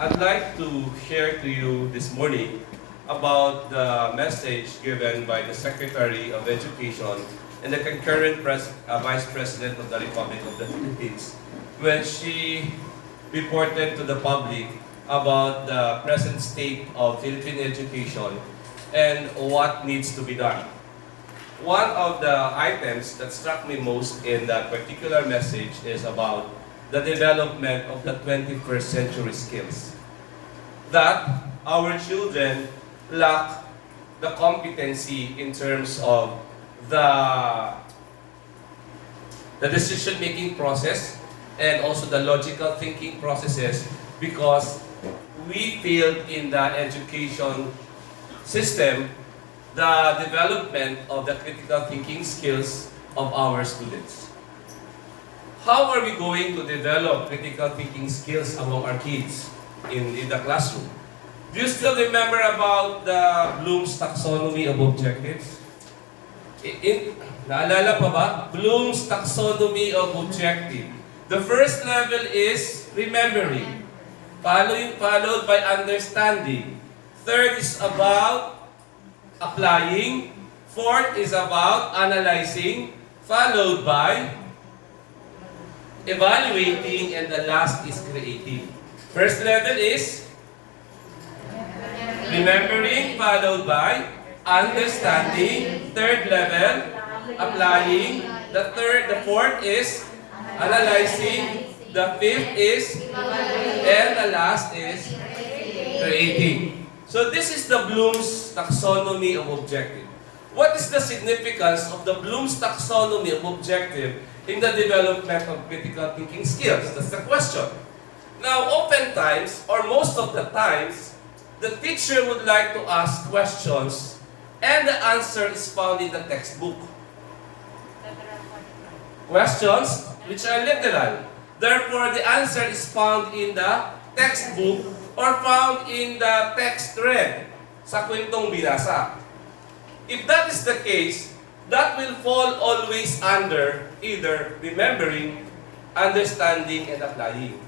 I'd like to share to you this morning about the message given by the Secretary of Education and the concurrent Vice President of the Republic of the Philippines when she reported to the public about the present state of Philippine education and what needs to be done. One of the items that struck me most in that particular message is about the development of the 21st century skills. That our children lack the competency in terms of the decision-making process and also the logical thinking processes because we failed in the education system the development of the critical thinking skills of our students. How are we going to develop critical thinking skills among our kids in the classroom? Do you still remember about the Bloom's taxonomy of objectives? Naalala pa ba? Bloom's taxonomy of objective. The first level is remembering, followed by understanding. Third is about applying. Fourth is about analyzing, followed by evaluating, and the last is creating. First level is remembering, followed by understanding. Third level, applying. The fourth is analyzing. The fifth is, and the last is creating. So this is the Bloom's taxonomy of objective. What is the significance of the Bloom's taxonomy of objective in the development of critical thinking skills? That's the question. Now, oftentimes, or most of the times, the teacher would like to ask questions and the answer is found in the textbook. Questions which are literal. Therefore, the answer is found in the textbook or found in the text read sa kwentong binasa. If that is the case, that will fall always under either remembering, understanding, and applying,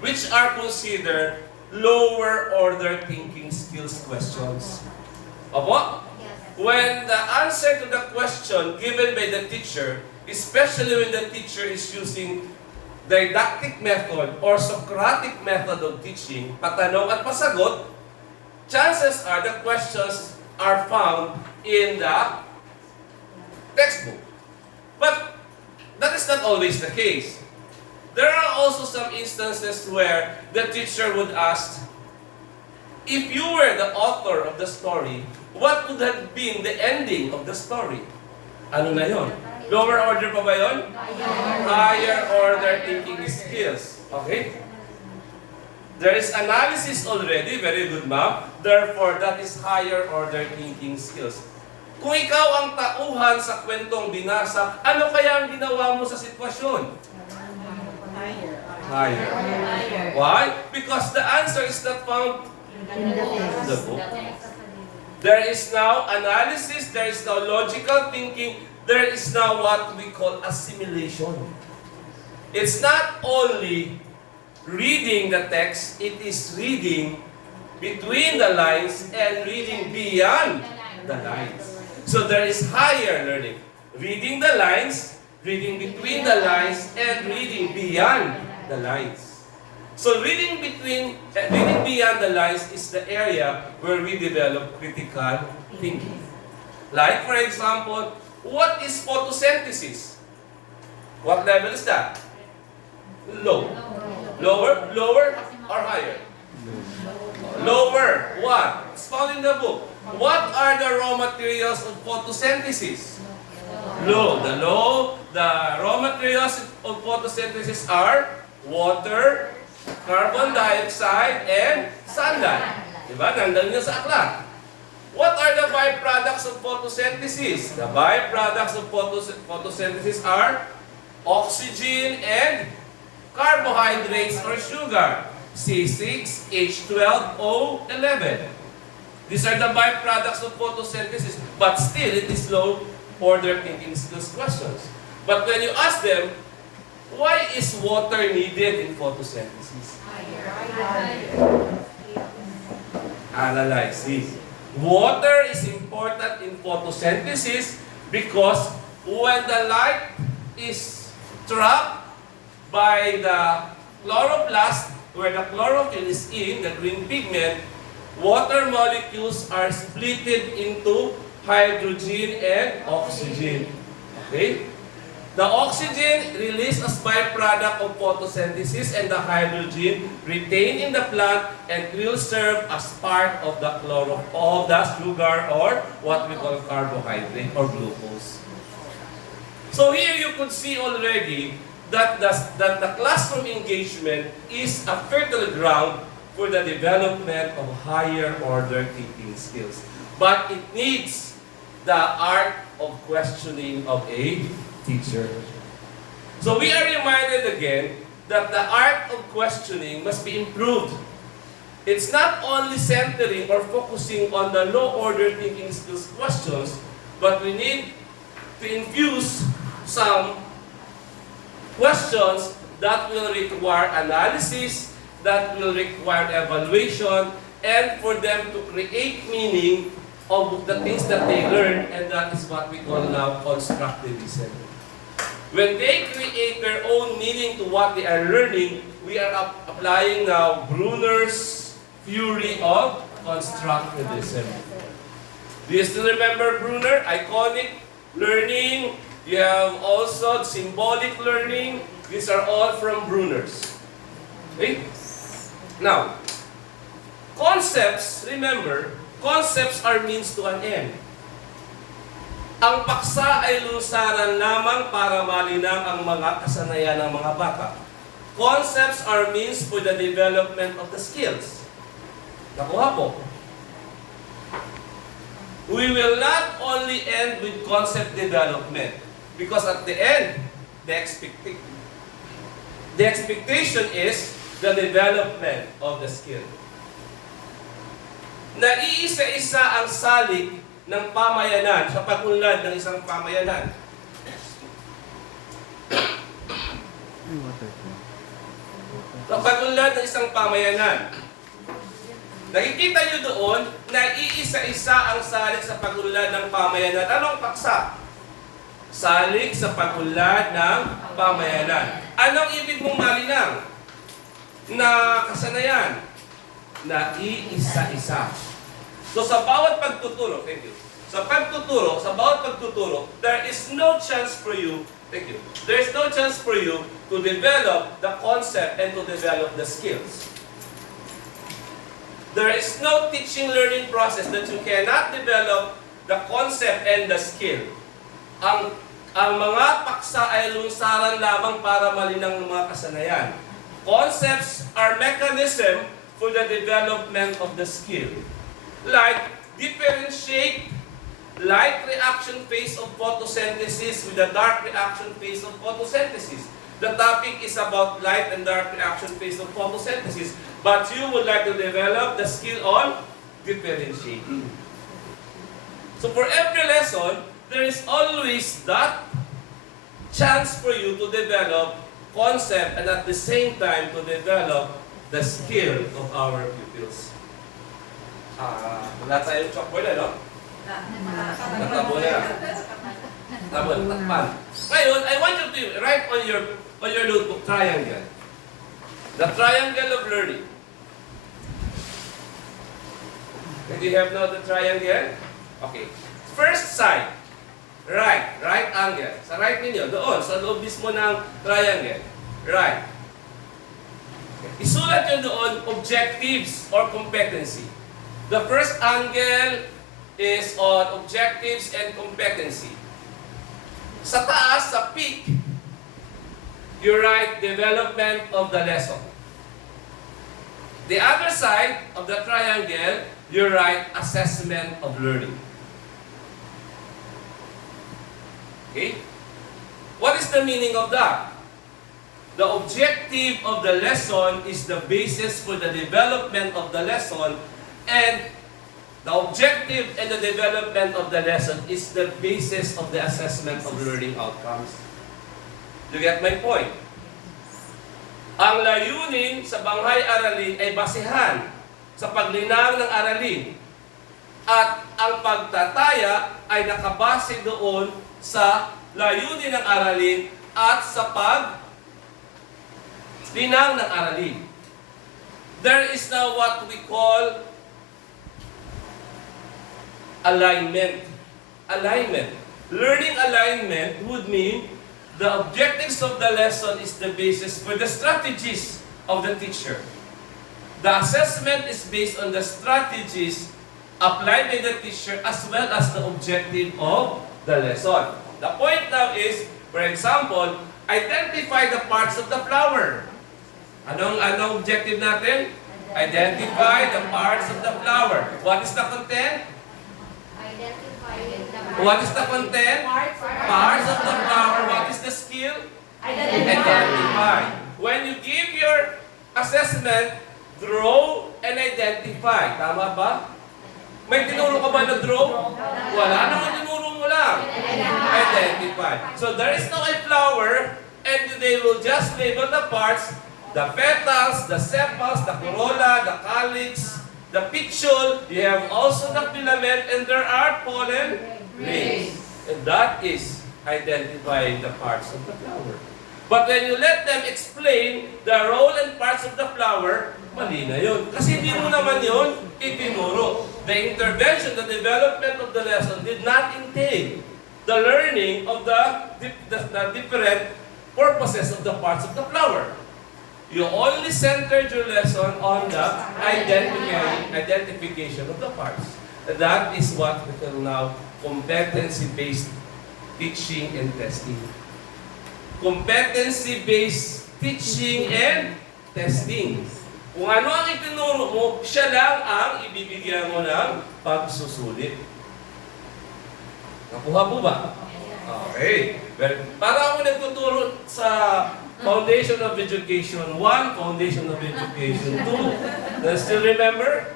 which are considered lower order thinking skills questions. Opo? When the answer to the question given by the teacher, especially when the teacher is using didactic method or Socratic method of teaching, patanong at pasagot, chances are the questions are found in the textbook. But that is not always the case. There are also some instances where the teacher would ask, if you were the author of the story, what would have been the ending of the story? Ano na yon? Lower order pa ba yun? Higher order thinking skills. Okay? There is analysis already. Very good, ma'am. Therefore, that is higher order thinking skills. Kung ikaw ang tauhan sa kwentong binasa, ano kaya ang ginawa mo sa sitwasyon? Higher. Why? Because the answer is not found in the book. There is now analysis, there is now logical thinking, there is now what we call assimilation. It's not only reading the text, it is reading between the lines and reading beyond the lines. So there is higher learning. Reading the lines, reading between the lines, and reading beyond the lines. So reading beyond the lines is the area where we develop critical thinking. Like, for example, what is photosynthesis? What level is that? Low. Lower or higher? Lower. What? It's found in the book. What are the raw materials of photosynthesis? Low. The raw materials of photosynthesis are water, carbon dioxide, and sunlight. Diba? Nandun yun sa aklat. What are the byproducts of photosynthesis? The byproducts of photosynthesis are oxygen and carbohydrates or sugar. C6H12O11. These are the byproducts of photosynthesis. But still, it is low order thinking skills questions. But when you ask them, why is water needed in photosynthesis? Higher. Analyze this. Water is important in photosynthesis because when the light is trapped by the chloroplast, where the chlorophyll is in, the green pigment, water molecules are splitted into hydrogen and oxygen. Okay? The oxygen released as byproduct of photosynthesis and the hydrogen retained in the plant and will serve as part of the sugar or what we call carbohydrate or glucose. So here you could see already that the classroom engagement is a fertile ground for the development of higher order thinking skills. But it needs the art of questioning of a teacher. So we are reminded again that the art of questioning must be improved. It's not only centering or focusing on the low-order thinking skills questions, but we need to infuse some questions that will require analysis, that will require evaluation, and for them to create meaning of the things that they learn, and that is what we call now constructivism. When they create their own meaning to what they are learning, we are applying now Brunner's theory of constructivism. Do you still remember Brunner? Iconic learning. You have also symbolic learning. These are all from Brunner's. Okay? Now, concepts, remember, concepts are means to an end. Ang paksa ay lusaran lamang para malinang ang mga kasanayan ng mga bata. Concepts are means for the development of the skills. Nakuha po. We will not only end with concept development because at the end, the expectation is the development of the skill. Naiisa-isa ang salik ng pamayanan sa pag-unlad ng isang pamayanan. Sa pag-unlad ng isang pamayanan. Nakikita nyo doon na iisa-isa ang salik sa pag-unlad ng pamayanan. Anong paksa? Salik sa pag-unlad ng pamayanan. Anong ibig mong malinang? Na kasanayan? Na iisa-isa. So sa bawat pagtuturo, thank you. Sa bawat pagtuturo, there is no chance for you, thank you. There is no chance for you to develop the concept and to develop the skills. There is no teaching learning process that you cannot develop the concept and the skill. Ang mga paksa ay lunsaran lamang para malinang ng mga kasanayan. Concepts are mechanism for the development of the skill. Like differentiate light reaction phase of photosynthesis with the dark reaction phase of photosynthesis. The topic is about light and dark reaction phase of photosynthesis, but you would like to develop the skill on differentiating. So for every lesson, there is always that chance for you to develop concept and at the same time to develop the skill of our pupils. Wala tayong chalkboard, no? Natabo na. Takpan. Ngayon, I want you to write on your notebook triangle. The triangle of learning. Do you have now the triangle? Okay. First side. Right angle. Sa right ninyo, doon, sa loob mismo ng triangle. Right. Isulat nyo doon, objectives or competency. The first angle is on objectives and competency. Sa taas, sa peak, you write development of the lesson. The other side of the triangle, you write assessment of learning. Okay? What is the meaning of that? The objective of the lesson is the basis for the development of the lesson, and the objective and the development of the lesson is the basis of the assessment of learning outcomes. You get my point? Ang layunin sa Banghay Aralin ay basehan sa paglinang ng aralin. At ang pagtataya ay nakabase doon sa layunin ng aralin at sa paglinang ng aralin. There is now what we call alignment. Alignment. Learning alignment would mean the objectives of the lesson is the basis for the strategies of the teacher. The assessment is based on the strategies applied by the teacher as well as the objective of the lesson. The point now is, for example, identify the parts of the flower. Anong objective natin? Identify the parts of the flower. What is the content? What is the content? Parts of the flower. What is the skill? Identify. When you give your assessment, draw and identify. Tama ba? May tinuro ka ba na draw? Wala naman, tinuro mo lang. Identify. So there is now a flower and they will just label the parts, the petals, the sepals, the corolla, the calyx, the petiole. You have also the filament and there are pollen rings. And that is identifying the parts of the flower. But when you let them explain the role and parts of the flower, mali na yun. Kasi hindi mo naman yun itinuro. The intervention, the development of the lesson did not entail the learning of the different purposes of the parts of the flower. You only centered your lesson on the identification of the parts. And that is what we call now competency-based teaching and testing. Competency-based teaching and testing. Kung ano ang itinuro mo, siya lang ang ibibigyan mo ng pagsusulit. Nakuha po ba? Okay. Well, para ako nagtuturo sa Foundation of Education 1, Foundation of Education 2. Still remember?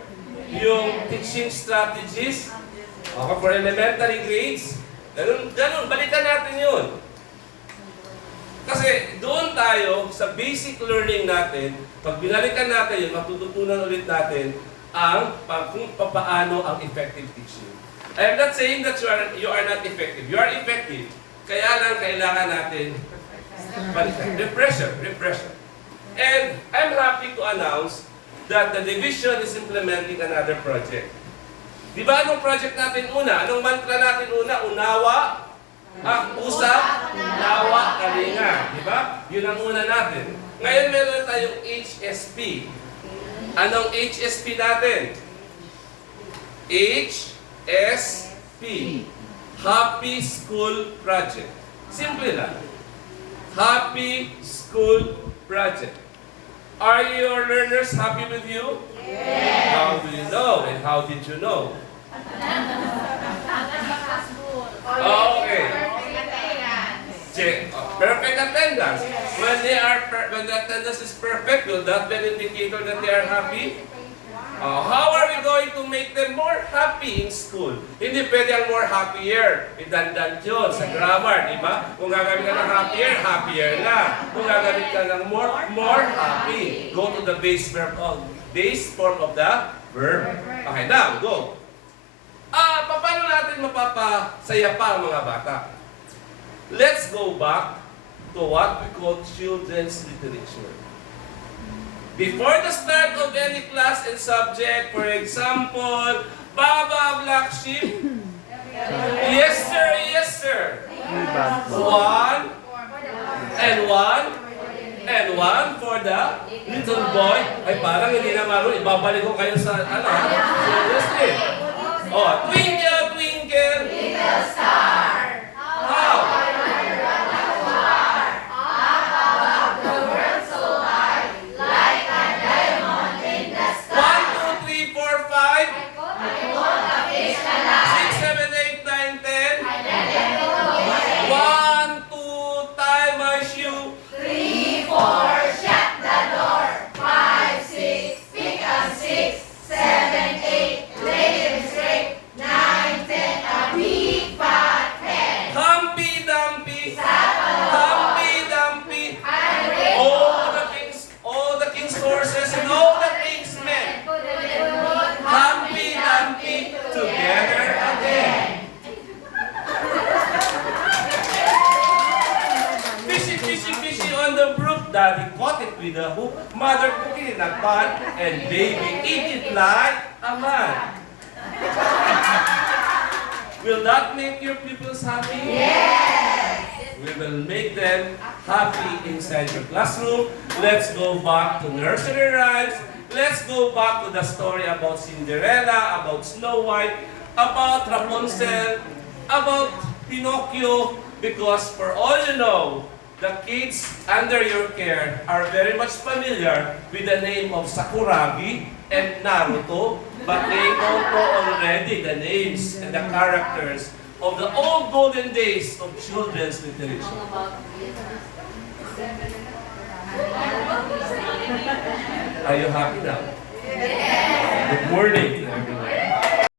Yung teaching strategies for elementary grades. Ganun, balikan natin yun. Kasi doon tayo sa basic learning natin, pag binalikan natin yun, matututunan ulit natin kung paano ang effective teaching. I am not saying that you are not effective. You are effective. Kaya lang kailangan natin balikan. Refresher. And I'm happy to announce that the division is implementing another project. Di ba anong project natin una? Anong mantra natin una? Unawa, usap, nawa, kalinga. Di ba? Yun ang una natin. Ngayon meron tayong HSP. Anong HSP natin? HSP. Happy School Project. Simple lang. Happy School Project. Are your learners happy with you? Yes. How do you know? And how did you know? Okay. Check. Perfect attendance. When the attendance is perfect, will that be an indicator that they are happy? How are we going to make them more happy in school? Hindi pwede ang more happier. Idandan yun sa grammar, di ba? Kung gagamit ka ng happier na. Kung gagamit ka ng more happy. Go to the base form of the verb. Okay, now, go. Paano natin mapapasaya pa ang mga bata? Let's go back to what we call children's literature. Before the start of any class and subject, for example, Baba Black Sheep. Yes, sir, yes, sir. One for the little boy. Ay, parang hindi na marunong. Ibabalik ko kayo sa, seriously. Twinkle, twinkle. Little star. How? Now with the mother cooking in a pot, and baby eat it like a man. Will that make your pupils happy? Yes! We will make them happy inside your classroom. Let's go back to nursery rhymes. Let's go back to the story about Cinderella, about Snow White, about Rapunzel, about Pinocchio, because for all you know, the kids under your care are very much familiar with the name of Sakuragi and Naruto, but they don't know already the names and the characters of the old golden days of children's literature. Are you happy now? Good morning to everyone.